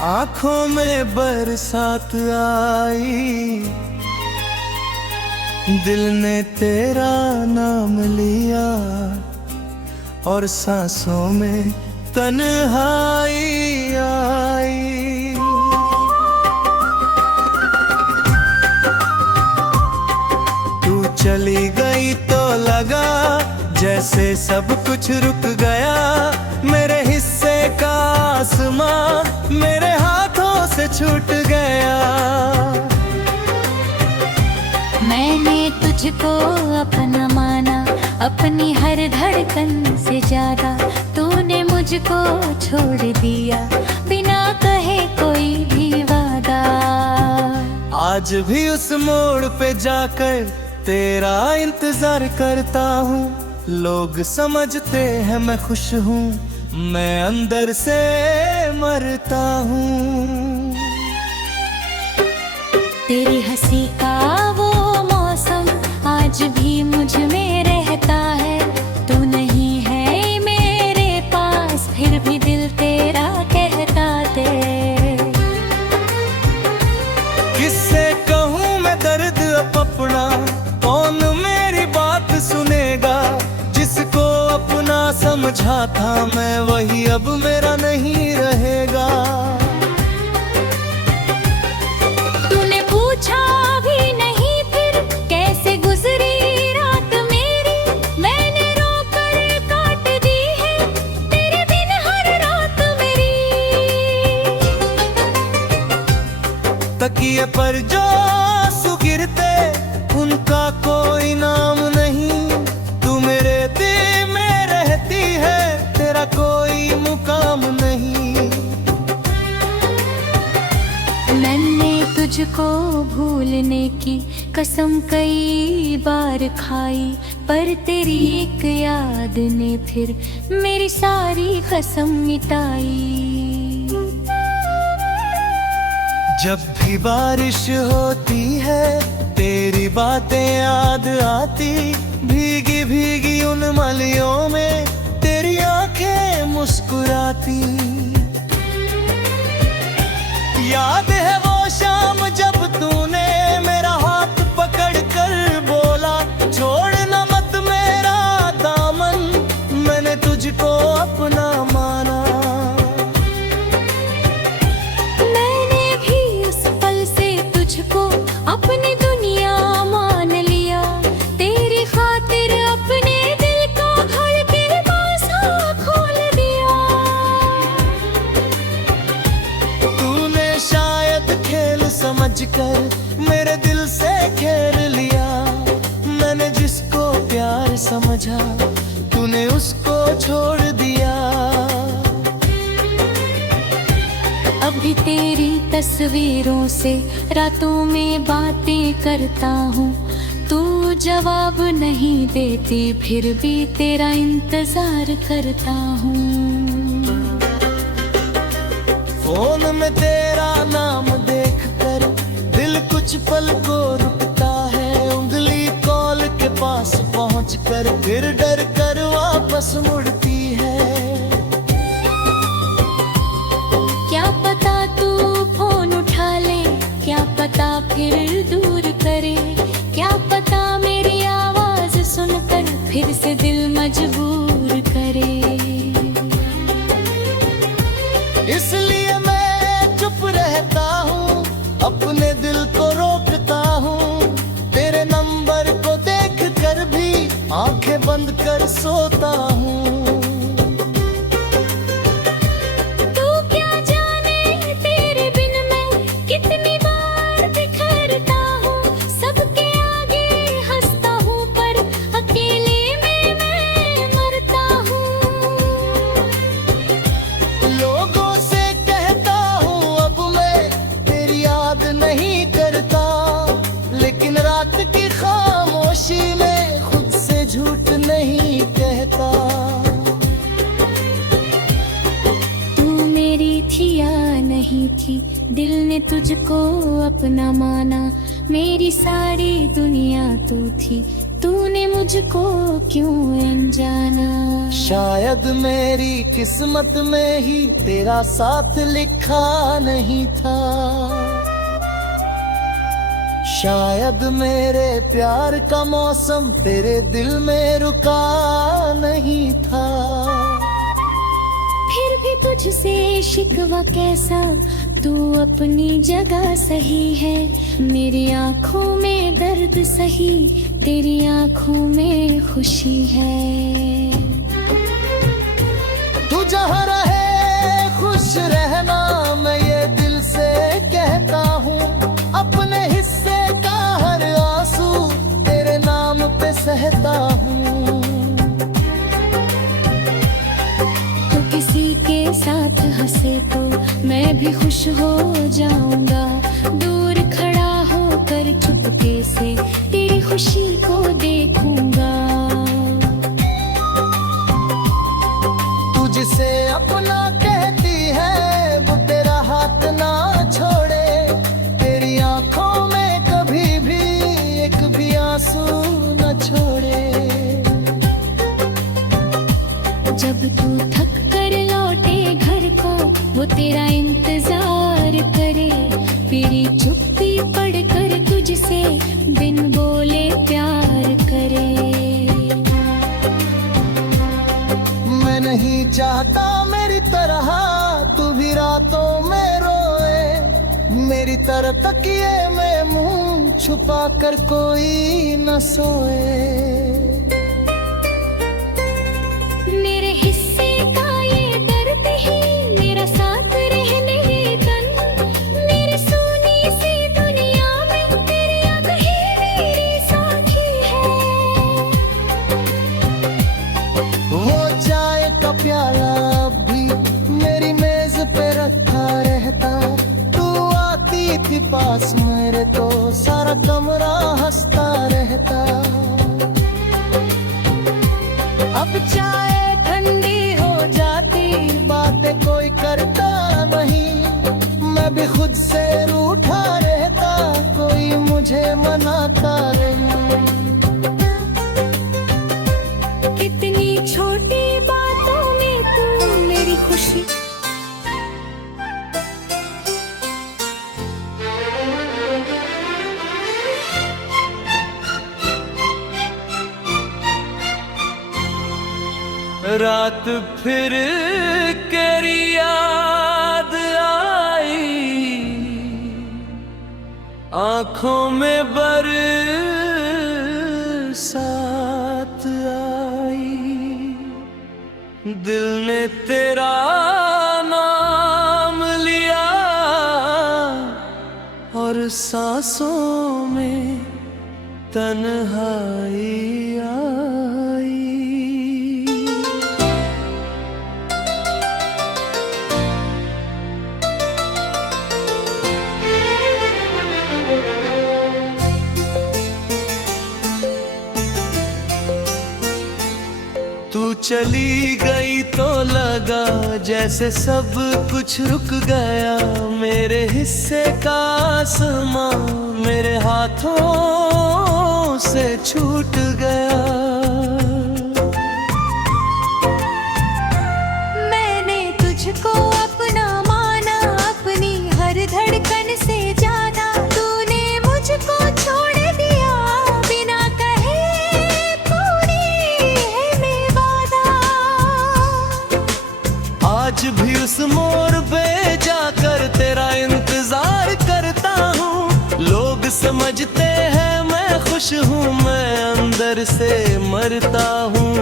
आंखों में बरसात आई, दिल ने तेरा नाम लिया और सांसों में तन्हाई आई। तू चली गई तो लगा जैसे सब कुछ रुक गया, मेरे हिस्से का आसमां मेरे हाथों से छूट गया। मैंने तुझको अपना माना, अपनी हर धड़कन से ज्यादा। तूने मुझको छोड़ दिया बिना कहे कोई भी वादा। आज भी उस मोड़ पे जाकर तेरा इंतजार करता हूँ। लोग समझते हैं मैं खुश हूँ, मैं अंदर से मरता हूँ। तेरी हंसी का वो मौसम आज भी मुझ में रहता है। तू नहीं है मेरे पास फिर भी दिल तेरा कहता दे। किससे कहूँ मैं दर्द अपना, कौन मेरी बात सुनेगा। जिसको अपना समझा था मैं, वही अब मेरा नहीं रहेगा। तूने पूछा भी नहीं फिर कैसे गुजरी रात मेरी। मैंने रोकर काट दी है तेरे बिन हर रात मेरी। तकिए पर जो आंसू गिरते उनका कोई नाम नहीं। तू मेरे दिल में रहती है, तेरा कोई मुकाम नहीं। मैंने तुझको भूलने की कसम कई बार खाई, पर तेरी एक याद ने फिर मेरी सारी कसम मिटाई। जब भी बारिश होती है तेरी बातें याद आती। भीगी भीगी उन मलियों में तेरी आंखें मुस्कुराती। याद है वो शाम जब तूने मेरा हाथ पकड़ कर बोला, छोड़ना मत मेरा दामन, मैंने तुझको अपना माना। मैंने भी उस पल से तुझको अपनी दुनिया मान लिया। तेरी खातिर अपने दिल का दरवाजा खोल दिया। तूने शायद खेल समझकर मेरे दिल से खेल लिया। मैंने जिसको प्यार समझा तूने उसको छोड़ दिया। अभी तेरी तस्वीरों से रातों में बातें करता हूँ। तू जवाब नहीं देती फिर भी तेरा इंतजार करता हूँ। फोन में तेरा नाम देखकर दिल कुछ पल को रुकता है। उंगली कॉल के पास पहुंचकर फिर डर कर वापस मुड़ती है। क्या पता तू फोन उठा ले, क्या पता फिर दूर करे। क्या पता मेरी आवाज सुनकर फिर से दिल मजबूर करे। इसलिए मैं चुप रहता हूँ, अपने दिल को रोकता हूँ। तेरे नंबर को देख कर भी आंखें बंद कर सोता हूँ। तू क्या जाने तेरे बिन मैं कितनी बार बिखरता हूँ। सबके आगे हंसता हूँ पर अकेले में मैं मरता हूँ। लोगों से कहता हूँ अब मैं तेरी याद नहीं करता, लेकिन रात की खामोशी में खुद से झूठ नहीं कहता। तू मेरी थी या नहीं थी, दिल ने तुझको अपना माना। मेरी सारी दुनिया तू थी, तूने मुझको क्यों अनजाना। शायद मेरी किस्मत में ही तेरा साथ लिखा नहीं था, शायद मेरे प्यार का मौसम तेरे दिल में रुका नहीं था। फिर भी तुझसे शिकवा कैसा, तू अपनी जगह सही है। मेरी आंखों में दर्द सही, तेरी आंखों में खुशी है। तू जहाँ रहे खुश रहना, मैं ये दिल से कहता हूँ। अपने हिस्से का हर आंसू तेरे नाम पे सहता हूँ। तो किसी के साथ हंसे तो मैं भी खुश हो जाऊंगा। दूर खड़ा होकर चुपके से तेरी खुशी को देखूंगा। तू जिसे अपना कहती है वो तेरा हाथ ना छोड़े। तेरी आंखों में कभी भी एक भी आंसू न छोड़े। जब तू थक कर लौटे घर को, वो तेरा इंतजार करे। मेरी चुप्पी पढ़कर तुझसे बिन बोले प्यार करे। मैं नहीं चाहता मेरी तरह तू भी रातों में रोए। मेरी तरह तकिए में मुंह छुपा कर कोई न सोए। मेरे हिस्से का ये दर्द ही मेरा साथ रहने तन। मेरी सोनी सी दुनिया में तेरी याद ही मेरी साथी है। वो चाय का प्याला अब भी मेरी मेज पे रखा रहता। तू आती थी पास मेरे तो सारा कमरा हंसता रहता। अब चाय ठंडी हो जाती, बातें कोई करता नहीं। मैं भी खुद से रूठा रहता, कोई मुझे मनाता नहीं। कितनी छोटी बातों में तू मेरी खुशी। रात फिर तेरी याद आई, आंखों में बरसात आई। दिल ने तेरा नाम लिया और सांसों में तन्हाई आई। तू चली गई तो लगा जैसे सब कुछ रुक गया। मेरे हिस्से का आसमां मेरे हाथों से छूट गया। मैंने तुझको अपना माना, अपनी हर धड़कन से जाना। तूने मुझको छोड़ दिया बिना कहे, पूरी है मैं वादा। आज भी उस मोड़ पे जाकर तेरा इंतजार करता हूँ। लोग समझते हैं मैं खुश हूँ, मैं अंदर से मरता हूँ।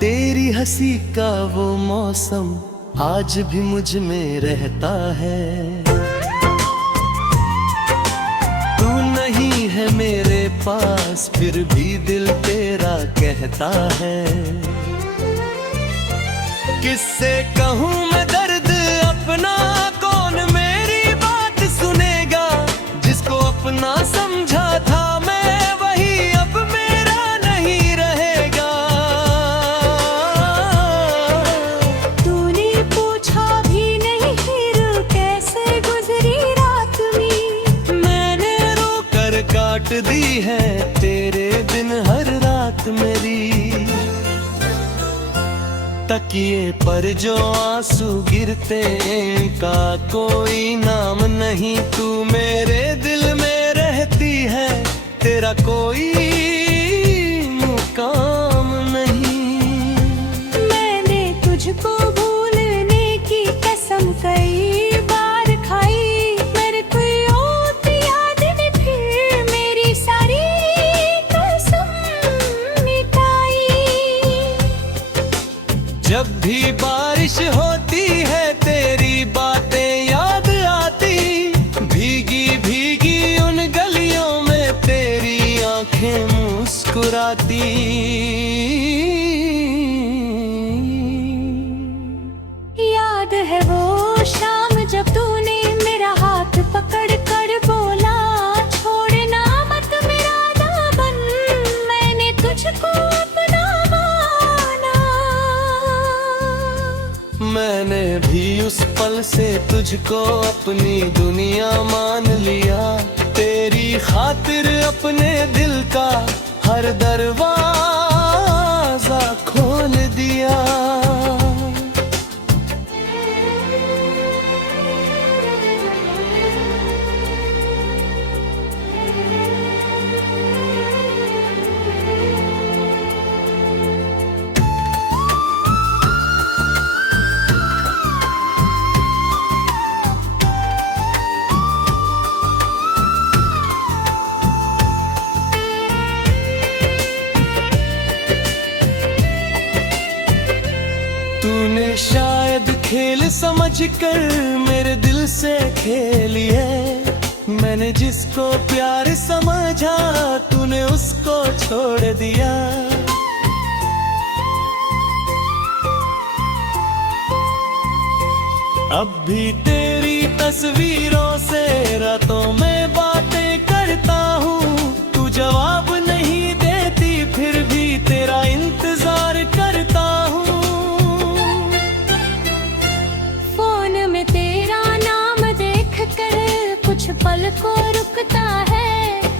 तेरी हंसी का वो मौसम आज भी मुझ में रहता है। तू नहीं है मेरे पास फिर भी दिल तेरा कहता है। किससे कहूँ मैं दर्द अपना, कौन मेरी बात सुनेगा। जिसको अपना समझा था मैं, वही अब मेरा नहीं रहेगा। तूने पूछा भी नहीं फिर कैसे गुजरी रात तेरी। तकिए पर जो आंसू गिरते का कोई नाम नहीं, तू मेरे दिल में रहती है, तेरा कोई मुकाम नहीं। मैंने तुझको भूलने की कसम कई बार खाई, मेरे कोई और याद नहीं, फिर मेरी सारी कसम मिटाई। जब भी बारिश होती है तेरी बातें याद आती, भीगी भीगी उन गलियों में तेरी आंखें मुस्कुराती। याद है वो शाम जब तूने मेरा हाथ पकड़ कर बोला, छोड़ना मत मेरा दामन, मैंने तुझको अपना माना। मैंने भी उस पल से तुझको अपनी दुनिया मान लिया, तेरी खातिर अपने दिल का हर दरवाजा खोल दिया। तूने शायद खेल समझकर मेरे दिल से खेली है, मैंने जिसको प्यार समझा तूने उसको छोड़ दिया। अब भी तेरी तस्वीरों से रातों में बातें करता हूँ, तू जवाब नहीं देती फिर भी तेरा इंतजार करता हूँ। कुछ पल को रुकता है,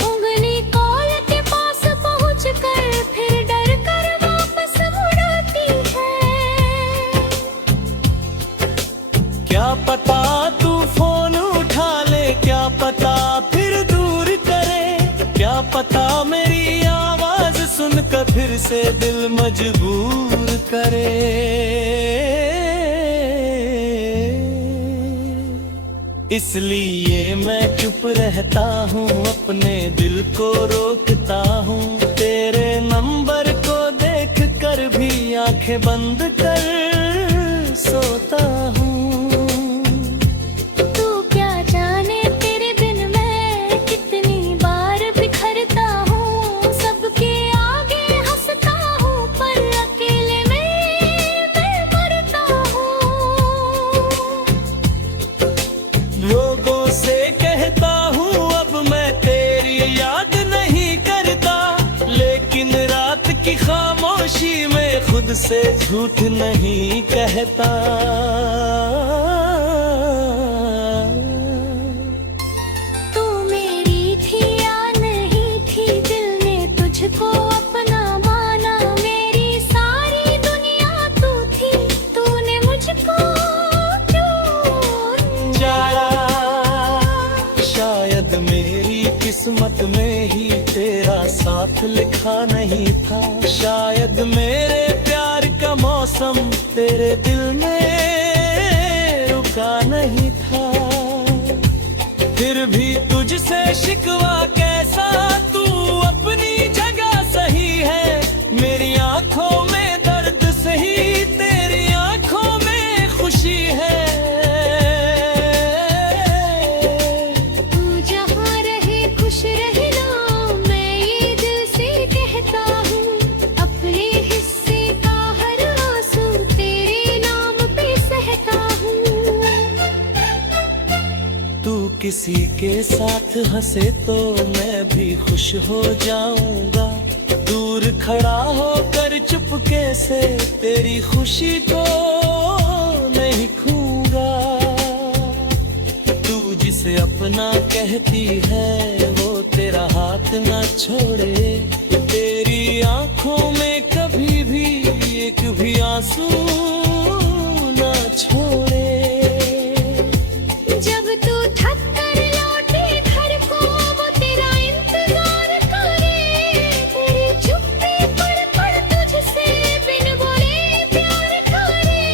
उंगली कॉल के पास पहुँच कर फिर डर कर वापस मुड़ती है। क्या पता तू फोन उठा ले, क्या पता फिर दूर करे, क्या पता मेरी आवाज सुनकर फिर से दिल मजबूर करे। इसलिए मैं चुप रहता हूँ, अपने दिल को रोकता हूँ, तेरे नंबर को देख कर भी आंखें बंद कर सोता हूँ। तू क्या जाने तेरे बिन मैं कितनी बार बिखरता हूँ, सबके आगे हंसता हूँ पर अकेले में मैं मरता हूँ। लोगों से कहता हूँ अब मैं तेरी याद नहीं करता, लेकिन रात की खामोशी में खुद से झूठ नहीं कहता। तू मेरी थी या नहीं थी, दिल ने तुझको अपना माना, मेरी सारी दुनिया तू थी, तूने मुझको क्यों जाया। शायद मेरी किस्मत में ही तेरा साथ लिखा नहीं था, शायद मेरे प्यार का मौसम तेरे दिल में रुका नहीं था। फिर भी तुझसे शिकवा कैसा, तू अपनी जगह सही है, मेरी आंखों में दर्द सही, तेरी आंखों में खुशी है। किसी के साथ हंसे तो मैं भी खुश हो जाऊंगा, दूर खड़ा होकर चुपके से तेरी खुशी को नहीं खूंगा। तू जिसे अपना कहती है वो तेरा हाथ ना छोड़े, तेरी मेरी आंखों में कभी भी एक भी आंसू ना छोड़े। जब तू थक कर लौटे घर को वो तेरा इंतजार करे, तेरी चुप्पी पर तुझसे बिन बोले प्यार करे।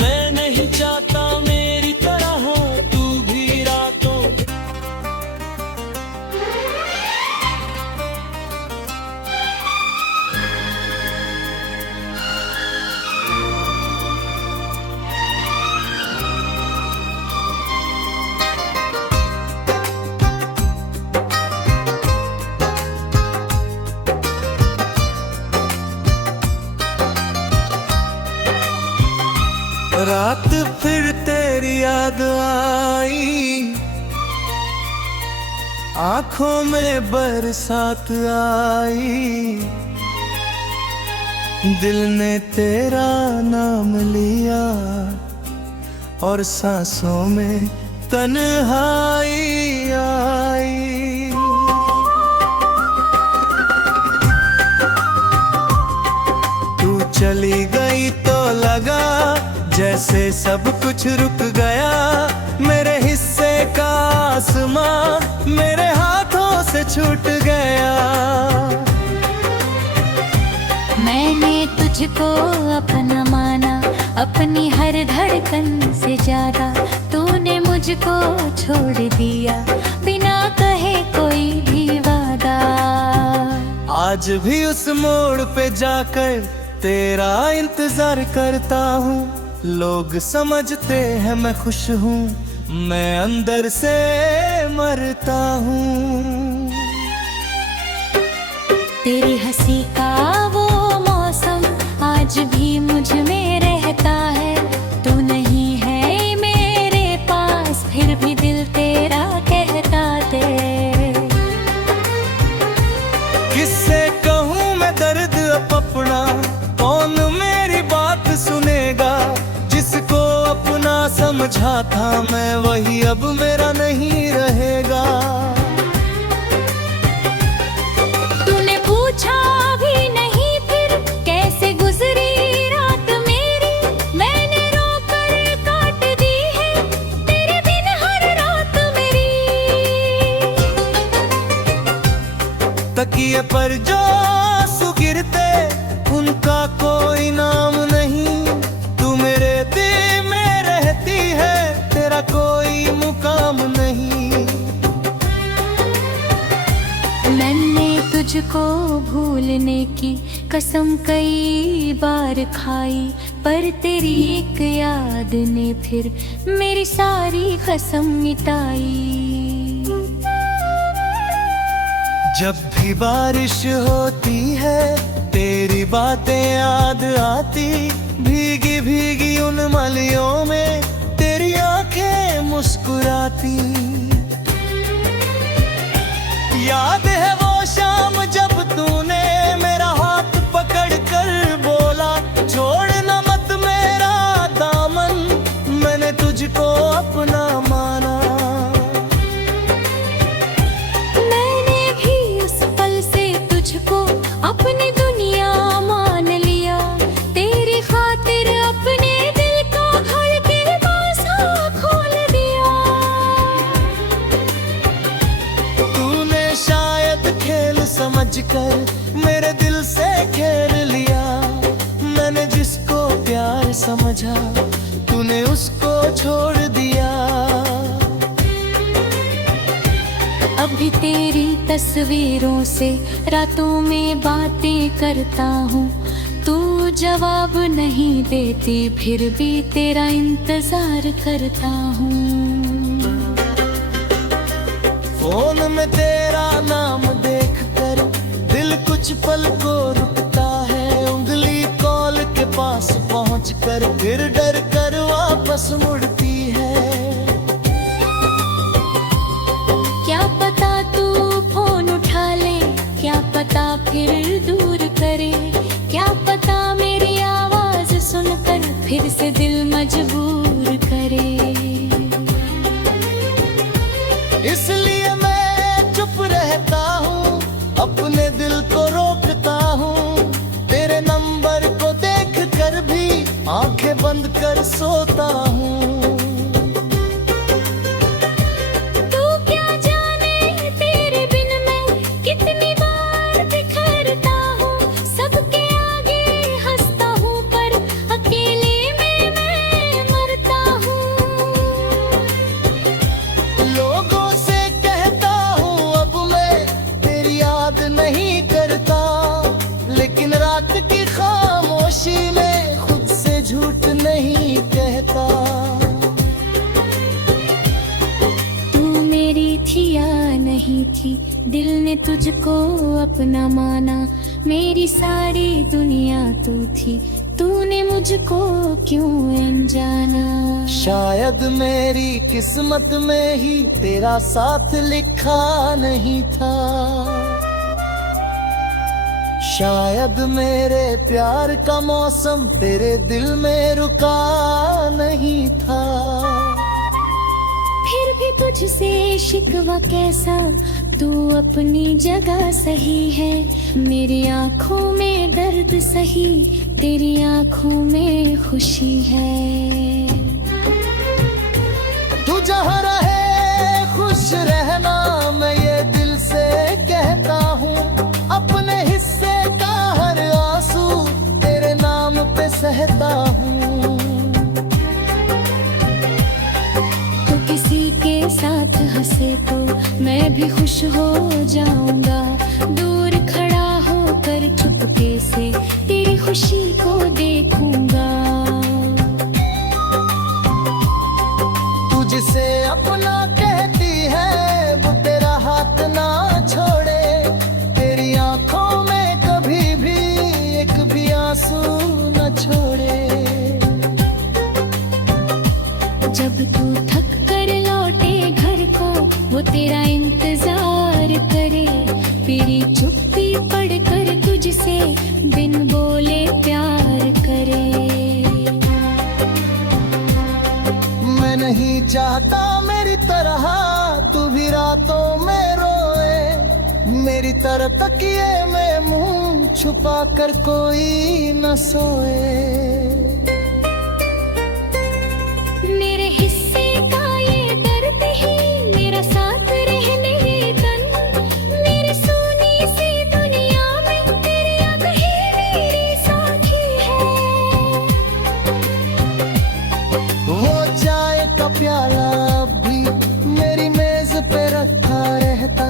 मैं नहीं चाहता मेरी तरह तू भी रातों रात फिर तेरी याद आई, आंखों में बरसात आई, दिल ने तेरा नाम लिया और सांसों में तन्हाई आई। तू चली गई तो लगा जैसे सब कुछ रुक गया, मेरे हिस्से का आसमां मेरे हाथों से छूट गया। मैंने तुझको अपना माना, अपनी हर धड़कन से ज्यादा। तूने मुझको छोड़ दिया बिना कहे कोई भी वादा। आज भी उस मोड़ पे जाकर तेरा इंतजार करता हूँ। लोग समझते हैं मैं खुश हूँ, मैं अंदर से मरता हूँ। तेरी हंसी का वो मौसम आज भी मुझ में रहता है। तू नहीं है मेरे पास फिर भी दिल तेरा कहता दे। किससे कहूँ मैं दर्द अपना, कौन मेरी बात सुनेगा। जिसको अपना समझा था मैं वही अब मेरा नहीं रहेगा। तूने पूछा भी नहीं फिर कैसे गुजरी रात मेरी। मैंने रोकर काट दी है तेरे बिन हर रात मेरी। तकिए पर जो आंसू गिरते उनका कोई नाम नहीं। तू मेरे दिल में रहती है, तेरा कोई मुकाम नहीं। मैंने तुझको भूलने की कसम कई बार खाई, पर तेरी एक याद ने फिर मेरी सारी कसम मिटाई। जब भी बारिश होती है तेरी बातें याद आती। भीगी भीगी उन मलियों में तेरी आंखें मुस्कुराती। याद है वो शाम जब तूने मेरा हाथ पकड़ कर बोला, छोड़ना मत मेरा दामन, मैंने तुझको अपना माना। मैंने भी उस पल से तुझको अपनी दुनिया मान लिया। तेरी खातिर अपने दिल का दरवाजा खोल दिया। तूने शायद खेल समझकर मेरे दिल से खेल लिया। मैंने जिसको प्यार समझा तूने उसको छोड़ दिया। अभी तेरी तस्वीरों से रातों में बातें करता हूँ। तू जवाब नहीं देती फिर भी तेरा इंतजार करता हूँ। फोन में तेरा नाम देखकर दिल कुछ पल को रुकता है। उंगली कॉल के पास पहुंचकर फिर डर कर वापस मुड़ती है। क्या पता तू फोन उठा ले, क्या पता फिर दूर करे। क्या पता मेरी आवाज सुनकर फिर से दिल मजबूर करे। इसलिए मैं चुप सोता हूँ। तू क्या जाने तेरे बिन मैं कितनी बार बिखरता हूँ। सबके आगे हंसता हूँ पर अकेले में मैं मरता हूँ। लोगों से कहता हूँ अब मैं तेरी याद नहीं करता, लेकिन रात की खामोशी में खुद से झूठ नहीं कहता। तू मेरी थी या नहीं थी, दिल ने तुझको अपना माना। मेरी सारी दुनिया तू थी, तूने मुझको क्यों अनजाना। शायद मेरी किस्मत में ही तेरा साथ लिखा नहीं था। शायद मेरे प्यार का मौसम तेरे दिल में रुका नहीं था। फिर भी तुझसे शिकवा कैसा, तू अपनी जगह सही है। मेरी आंखों में दर्द सही, तेरी आंखों में खुशी है। तू जहाँ रहे खुश रहना, मैं ये दिल से कहता हूँ। अपने हिस्से का हर आंसू तेरे नाम पे सहता हूँ। तो किसी के साथ हंसे तो मैं भी खुश हो जाऊंगा। दूर खड़ा होकर चुपके से तेरी खुशी को देखूंगा। तू जिसे अपना कहती है वो तेरा हाथ ना छोड़े। तेरी आंखों में कभी भी एक भी आंसू न छोड़े। जब तू थक कर लौटे घर को, वो तेरा इंतजार करे। मेरी चुप्पी पढ़कर तुझसे बिन बोले प्यार करे। मैं नहीं चाहता मेरी तरह तू भी रातों में रोए। मेरी तरह तकिए में मुंह छुपा कर कोई न सोए। मेरे हिस्से का ये दर्द ही मेरा साथ रहने तन। मेरी सोनी सी दुनिया में तेरी याद ही मेरी साथी है। वो चाय का प्याला अब भी मेरी मेज पे रखा रहता।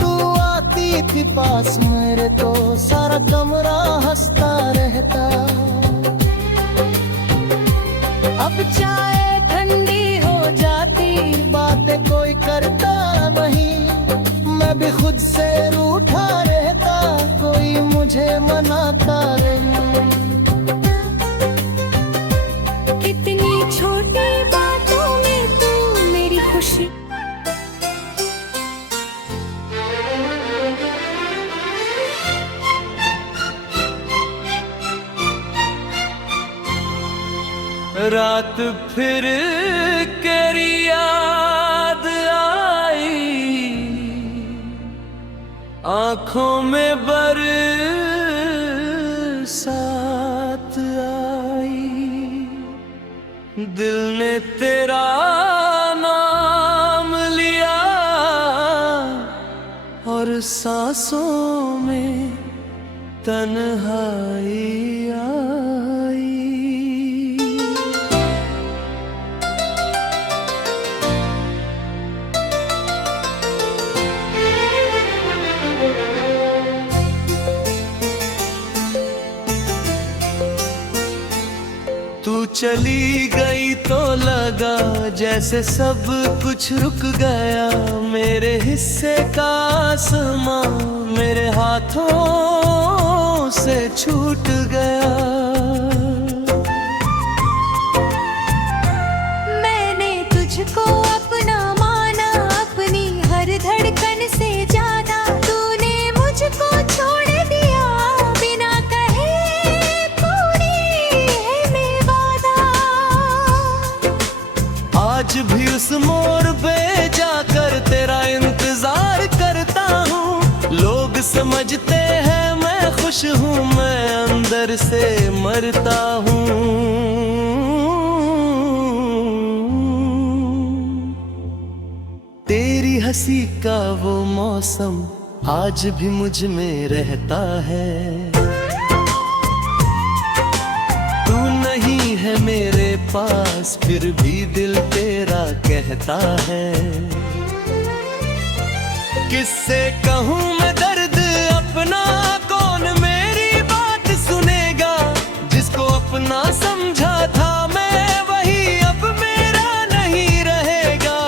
तू आती थी पास मेरे तो सारा कमरा हंसता रहता। अब चाय ठंडी हो जाती, बातें कोई करता नहीं। मैं भी खुद से रूठा रहता, कोई मुझे मनाता नहीं। इतनी छोटी बातों में तू मेरी खुशी। रात फिर तेरी याद आई, आंखों में बरसात आई। दिल ने तेरा नाम लिया और सांसों में तन्हाई आई। तू चली गई तो लगा जैसे सब कुछ रुक गया। मेरे हिस्से का आसमां मेरे हाथों से छूट गया। मैंने तुझको अपना माना, अपनी हर धड़कन से जाना। तूने मुझको छोड़ दिया बिना कहे, पूरी है मैं वादा। आज भी उस मोड़ पे जाकर तेरा इंतजार करता हूँ। लोग समझते हैं मैं खुश हूँ, मैं अंदर से मरता हूँ। हंसी का वो मौसम आज भी मुझ में रहता है। तू नहीं है मेरे पास फिर भी दिल तेरा कहता है। किससे कहूँ मैं दर्द अपना, कौन मेरी बात सुनेगा। जिसको अपना समझा था मैं वही अब मेरा नहीं रहेगा।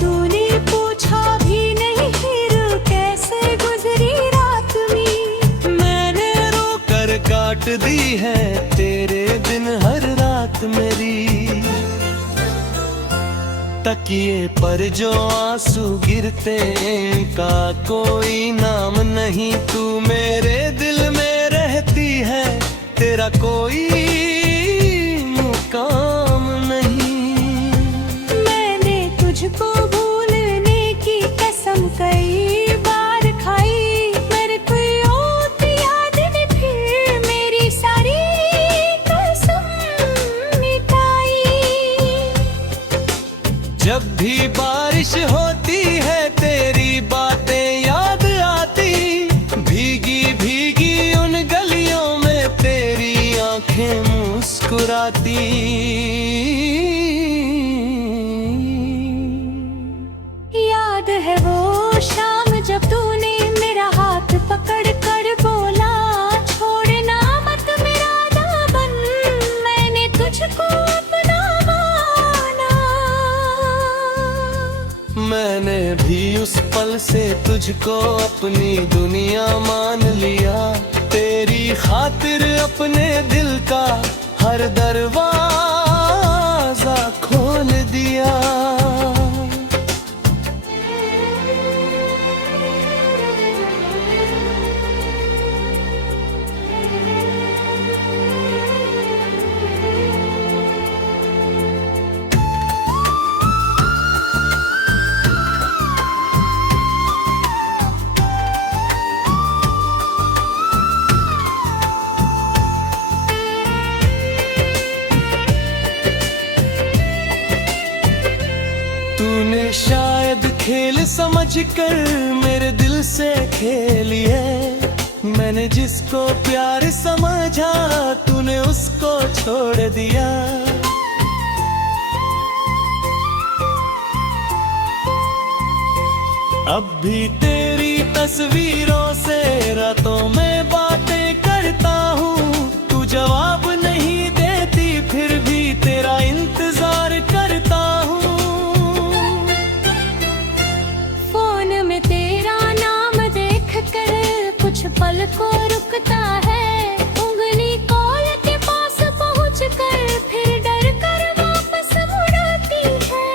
तूने पूछा भी नहीं फिर कैसे गुजरी रात में। मैंने रो कर काट दी है तेरे दिन हर रात मेरी। तकिए पर जो आंसू गिरते का कोई नाम नहीं। तू मेरे दिल में रहती है तेरा कोई मुकाम नहीं। मैंने तुझको भूलने की कसम कई बार खाई। मेरे कोई और याद ने फिर मेरी सारी कसम मिटाई। जब भी बारिश होती है तेरी बातें याद आती। भीगी भीगी उन गलियों में तेरी आंखें मुस्कुराती। याद है वो शाम जब तूने मेरा हाथ पकड़ कर बोला, छोड़ना मत मेरा दामन। मैंने तुझको अपना माना। मैंने भी उस पल से तुझको अपनी दुनिया मान लिया। तेरी खातिर अपने दिल का हर दरवाजा खोल दिया। तूने शायद खेल समझकर मेरे दिल से खेली है। मैंने जिसको प्यार समझा तूने उसको छोड़ दिया। अब भी तेरी तस्वीरों से रातों में बातें करता हूँ। तू जवाब नहीं देती फिर भी तेरा इंतजार करता हूँ। कुछ पल को रुकता है उंगली कॉल के पास पहुँच कर फिर डर कर वापस मुड़ती है।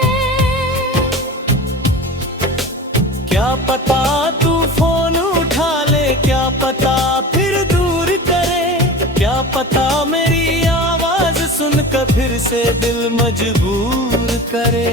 क्या पता तू फोन उठा ले, क्या पता फिर दूर करे। क्या पता मेरी आवाज सुनकर फिर से दिल मजबूर करे।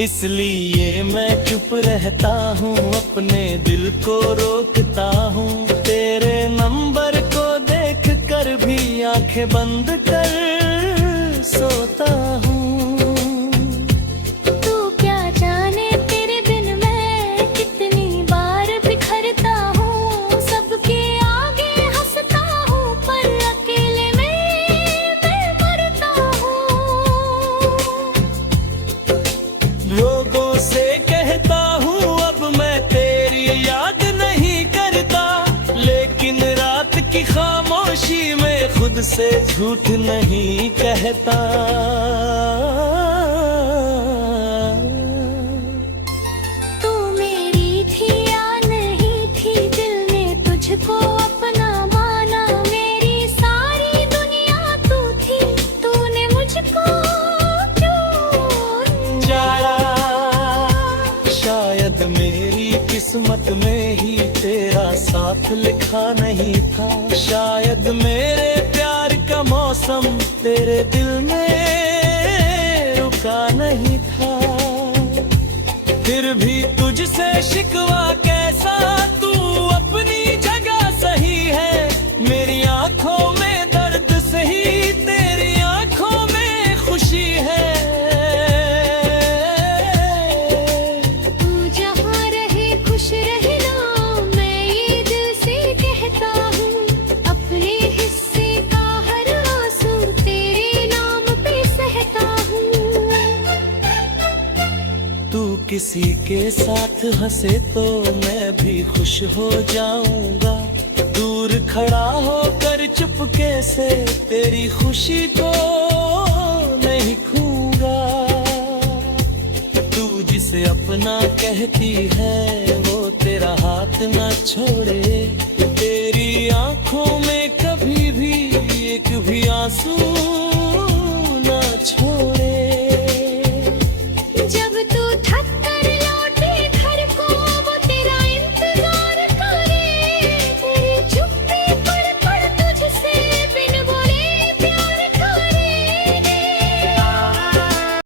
इसलिए मैं चुप रहता हूँ, अपने दिल को रोकता हूँ। तेरे नंबर को देख कर भी आंखें बंद कर सोता हूँ। तू क्या जाने तेरे बिन मैं कितनी बार बिखरता हूँ। सबके आगे हंसता हूँ पर अकेले में मैं मरता हूँ। लोगों से कहता हूँ अब मैं तेरी याद नहीं करता। लेकिन रात की खामोशी में खुद से झूठ नहीं कहता। तू मेरी थी या नहीं थी, दिल ने तुझको अपना माना। मेरी सारी दुनिया तू थी, तूने मुझको क्यों जाया। शायद मेरी किस्मत में ही तेरा साथ लिखा नहीं था। शायद मेरे प्यार का मौसम तेरे दिल में रुका नहीं था। फिर भी तुझसे शिकवा कैसा, तू अपनी जगह सही है। मेरी आंखों में दर्द सही किसी के साथ हंसे तो मैं भी खुश हो जाऊंगा। दूर खड़ा होकर चुपके से तेरी खुशी को नहीं खूंगा। तू जिसे अपना कहती है वो तेरा हाथ ना छोड़े। तेरी आंखों में कभी भी एक भी आंसू